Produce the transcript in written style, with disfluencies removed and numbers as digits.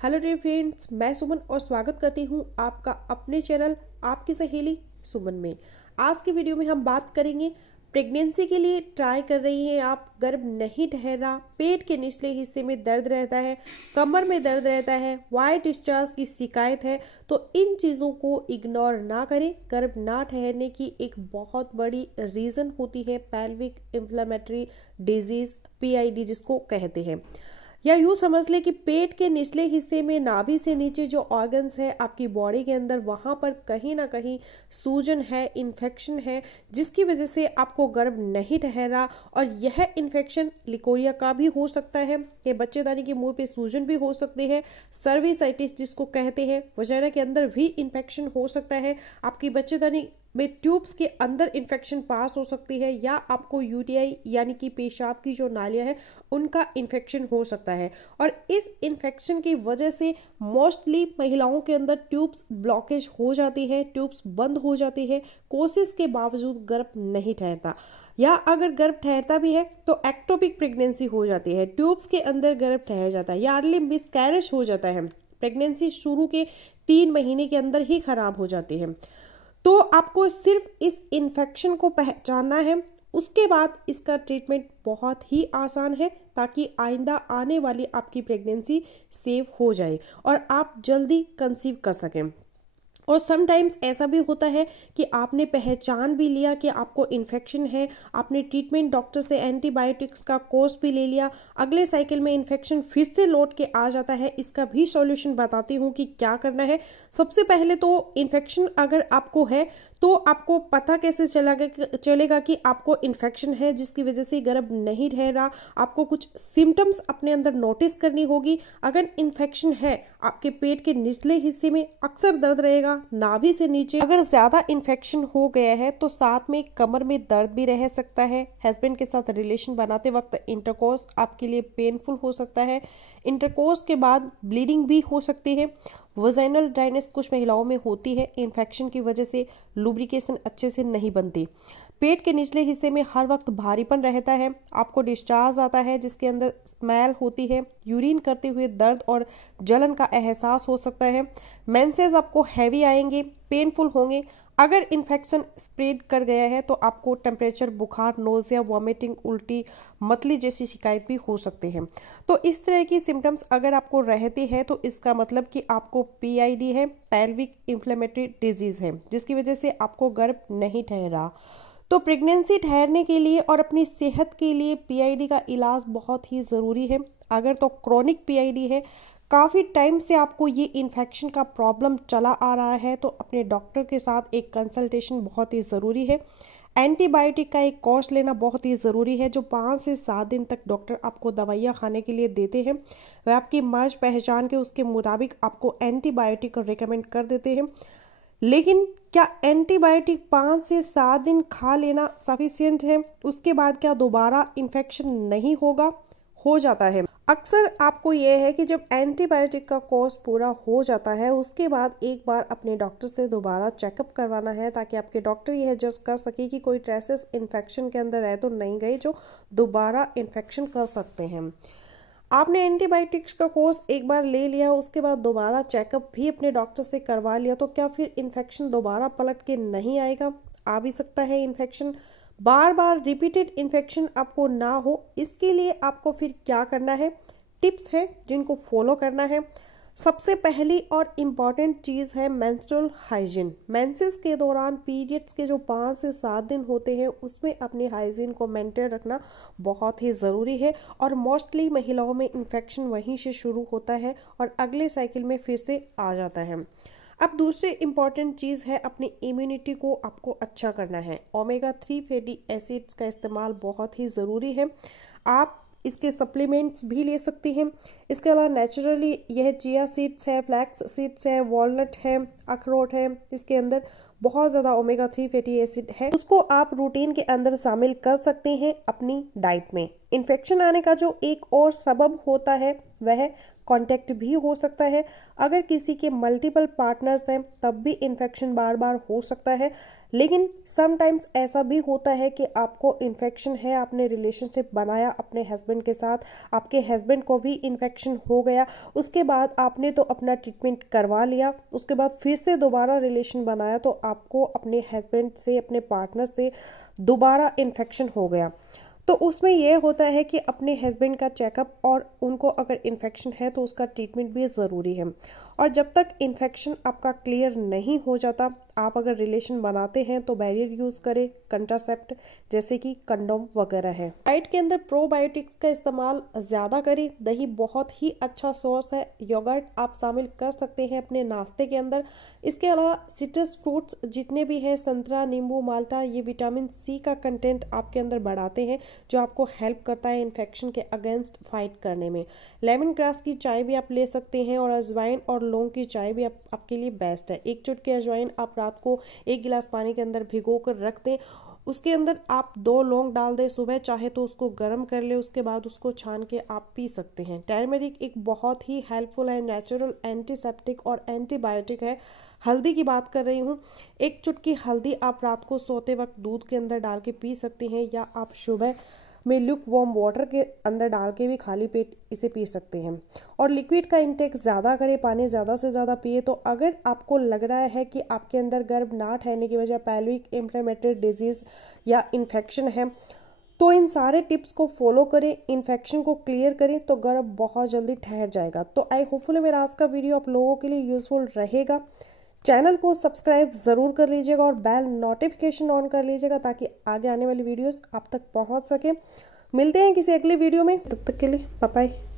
Hello dear friends, मैं सुमन और स्वागत करती हूँ आपका अपने चैनल आपकी सहेली सुमन में। आज की वीडियो में हम बात करेंगे प्रेगनेंसी के लिए ट्राई कर रही हैं आप, गर्भ नहीं ठहरा, पेट के निचले हिस्से में दर्द रहता है, कमर में दर्द रहता है, वाइट डिस्चार्ज की शिकायत है, तो इन चीज़ों को इग्नोर ना करें। गर्भ ना ठहरने की एक बहुत बड़ी रीज़न होती है पेल्विक इन्फ्लेमेटरी डिजीज, PID जिसको कहते हैं। या यूँ समझ ले कि पेट के निचले हिस्से में नाभि से नीचे जो ऑर्गन्स है आपकी बॉडी के अंदर, वहाँ पर कहीं ना कहीं सूजन है, इन्फेक्शन है, जिसकी वजह से आपको गर्भ नहीं ठहरा। और यह इन्फेक्शन लिकोरिया का भी हो सकता है, ये बच्चेदानी के मुंह पे सूजन भी हो सकती है, सर्विसाइटिस जिसको कहते हैं, वजाइना के अंदर भी इन्फेक्शन हो सकता है, आपकी बच्चेदानी में ट्यूब्स के अंदर इन्फेक्शन पास हो सकती है, या आपको UTI यानी कि पेशाब की जो नालियां हैं उनका इन्फेक्शन हो सकता है। और इस इन्फेक्शन की वजह से मोस्टली महिलाओं के अंदर ट्यूब्स ब्लॉकेज हो जाती है, ट्यूब्स बंद हो जाती है, कोशिश के बावजूद गर्भ नहीं ठहरता। या अगर गर्भ ठहरता भी है तो एक्टोपिक प्रेगनेंसी हो जाती है, ट्यूब्स के अंदर गर्भ ठहर जाता है, या अर्ली मिसकैरेज हो जाता है, प्रेगनेंसी शुरू के 3 महीने के अंदर ही खराब हो जाती है। तो आपको सिर्फ इस इन्फेक्शन को पहचानना है, उसके बाद इसका ट्रीटमेंट बहुत ही आसान है, ताकि आइंदा आने वाली आपकी प्रेगनेंसी सेफ हो जाए और आप जल्दी कंसीव कर सकें। और समटाइम्स ऐसा भी होता है कि आपने पहचान भी लिया कि आपको इन्फेक्शन है, आपने ट्रीटमेंट डॉक्टर से एंटीबायोटिक्स का कोर्स भी ले लिया, अगले साइकिल में इन्फेक्शन फिर से लौट के आ जाता है। इसका भी सॉल्यूशन बताती हूँ कि क्या करना है। सबसे पहले तो इन्फेक्शन अगर आपको है तो आपको पता कैसे चलेगा कि आपको इन्फेक्शन है जिसकी वजह से गर्भ नहीं ठहरा। आपको कुछ सिम्टम्स अपने अंदर नोटिस करनी होगी। अगर इन्फेक्शन है, आपके पेट के निचले हिस्से में अक्सर दर्द रहेगा, नाभि से नीचे। अगर ज्यादा इन्फेक्शन हो गया है तो साथ में कमर में दर्द भी रह सकता है। हस्बैंड के साथ रिलेशन बनाते वक्त इंटरकोर्स आपके लिए पेनफुल हो सकता है। इंटरकोर्स के बाद ब्लीडिंग भी हो सकती है। वजाइनल ड्राइनेस कुछ महिलाओं में होती है, इन्फेक्शन की वजह से लुब्रिकेशन अच्छे से नहीं बनती। पेट के निचले हिस्से में हर वक्त भारीपन रहता है, आपको डिस्चार्ज आता है जिसके अंदर स्मेल होती है, यूरिन करते हुए दर्द और जलन का एहसास हो सकता है। मेंसेस आपको हैवी आएंगे, पेनफुल होंगे। अगर इन्फेक्शन स्प्रेड कर गया है तो आपको टेम्परेचर, बुखार, नोजिया, वॉमिटिंग, उल्टी, मतली जैसी शिकायत भी हो सकती है। तो इस तरह की सिम्टम्स अगर आपको रहती है तो इसका मतलब कि आपको PID है, पेल्विक इन्फ्लेमेटरी डिजीज है, जिसकी वजह से आपको गर्भ नहीं ठहरा। तो प्रेगनेंसी ठहरने के लिए और अपनी सेहत के लिए PID का इलाज बहुत ही ज़रूरी है। अगर तो क्रॉनिक PID है, काफ़ी टाइम से आपको ये इन्फेक्शन का प्रॉब्लम चला आ रहा है, तो अपने डॉक्टर के साथ एक कंसल्टेशन बहुत ही ज़रूरी है। एंटीबायोटिक का एक कोर्स लेना बहुत ही ज़रूरी है, जो 5 से 7 दिन तक डॉक्टर आपको दवाइयाँ खाने के लिए देते हैं। वह आपकी मर्ज पहचान के उसके मुताबिक आपको एंटीबायोटिक रिकमेंड कर देते हैं। लेकिन क्या एंटीबायोटिक 5 से 7 दिन खा लेना सफिशिएंट है? उसके बाद क्या दोबारा इन्फेक्शन नहीं होगा? हो जाता है। अक्सर आपको यह है कि जब एंटीबायोटिक का कोर्स पूरा हो जाता है, उसके बाद एक बार अपने डॉक्टर से दोबारा चेकअप करवाना है, ताकि आपके डॉक्टर यह जज कर सके कि कोई ट्रेसेस इन्फेक्शन के अंदर रह तो नहीं गए जो दोबारा इन्फेक्शन कर सकते हैं। आपने एंटीबायोटिक्स का कोर्स एक बार ले लिया, उसके बाद दोबारा चेकअप भी अपने डॉक्टर से करवा लिया, तो क्या फिर इन्फेक्शन दोबारा पलट के नहीं आएगा? आ भी सकता है इन्फेक्शन। बार बार रिपीटेड इन्फेक्शन आपको ना हो, इसके लिए आपको फिर क्या करना है? टिप्स हैं जिनको फॉलो करना है। सबसे पहली और इम्पॉर्टेंट चीज़ है मेंस्ट्रुअल हाइजीन। मेंसेस के दौरान पीरियड्स के जो 5 से 7 दिन होते हैं, उसमें अपनी हाइजीन को मेंटेन रखना बहुत ही ज़रूरी है। और मोस्टली महिलाओं में इन्फेक्शन वहीं से शुरू होता है और अगले साइकिल में फिर से आ जाता है। अब दूसरी इम्पॉर्टेंट चीज़ है, अपनी इम्यूनिटी को आपको अच्छा करना है। ओमेगा 3 फैटी एसिड्स का इस्तेमाल बहुत ही ज़रूरी है। आप इसके सप्लीमेंट्स भी ले सकती हैं। इसके अलावा नेचुरली यह चिया सीड्स है, फ्लैक्स सीड्स है, वॉलनट है, अखरोट है, इसके अंदर बहुत ज़्यादा ओमेगा 3 फैटी एसिड है, उसको आप रूटीन के अंदर शामिल कर सकते हैं अपनी डाइट में। इन्फेक्शन आने का जो एक और सबब होता है वह कांटेक्ट भी हो सकता है। अगर किसी के मल्टीपल पार्टनर्स हैं तब भी इन्फेक्शन बार बार हो सकता है। लेकिन समटाइम्स ऐसा भी होता है कि आपको इन्फेक्शन है, आपने रिलेशनशिप बनाया अपने हस्बैंड के साथ, आपके हस्बैंड को भी इन्फेक्शन हो गया, उसके बाद आपने तो अपना ट्रीटमेंट करवा लिया, उसके बाद फिर से दोबारा रिलेशन बनाया तो आपको अपने हस्बैंड से, अपने पार्टनर से दोबारा इन्फेक्शन हो गया। तो उसमें यह होता है कि अपने हस्बैंड का चेकअप, और उनको अगर इन्फेक्शन है तो उसका ट्रीटमेंट भी ज़रूरी है। और जब तक इन्फेक्शन आपका क्लियर नहीं हो जाता, आप अगर रिलेशन बनाते हैं तो बैरियर यूज़ करें, कंट्रासेप्ट जैसे कि कंडोम वगैरह है। डाइट के अंदर प्रोबायोटिक्स का इस्तेमाल ज़्यादा करें। दही बहुत ही अच्छा सोर्स है। योगर्ट आप शामिल कर सकते हैं अपने नाश्ते के अंदर। इसके अलावा सिट्रस फ्रूट्स जितने भी हैं, संतरा, नींबू, माल्टा, ये विटामिन सी का कंटेंट आपके अंदर बढ़ाते हैं, जो आपको हेल्प करता है इन्फेक्शन के अगेंस्ट फाइट करने में। लेमन ग्रास की चाय भी आप ले सकते हैं, और अजवाइन और लौंग की चाय भी आपके लिए बेस्ट है। एक चुटकी अजवाइन आप रात को 1 गिलास पानी के अंदर भिगो कर रख दें, उसके अंदर आप 2 लौंग डाल दें, सुबह चाहे तो उसको गर्म कर ले, उसके बाद उसको छान के आप पी सकते हैं। टर्मरिक एक बहुत ही हेल्पफुल है, नेचुरल एंटीसेप्टिक और एंटीबायोटिक है। हल्दी की बात कर रही हूँ, 1 चुटकी हल्दी आप रात को सोते वक्त दूध के अंदर डाल के पी सकते हैं, या आप सुबह में लुक वार्म वाटर के अंदर डाल के भी खाली पेट इसे पी सकते हैं। और लिक्विड का इंटेक ज़्यादा करें, पानी ज़्यादा से ज़्यादा पिए। तो अगर आपको लग रहा है कि आपके अंदर गर्भ ना ठहरने की वजह पेल्विक इन्फ्लेमेटरी डिजीज़ या इन्फेक्शन है, तो इन सारे टिप्स को फॉलो करें, इन्फेक्शन को क्लियर करें, तो गर्भ बहुत जल्दी ठहर जाएगा। तो आई होपफुली मेरा आज का वीडियो आप लोगों के लिए यूजफुल रहेगा। चैनल को सब्सक्राइब ज़रूर कर लीजिएगा और बेल नोटिफिकेशन ऑन कर लीजिएगा, ताकि आगे आने वाली वीडियोस आप तक पहुंच सके। मिलते हैं किसी अगले वीडियो में, तब तक के लिए बाय बाय।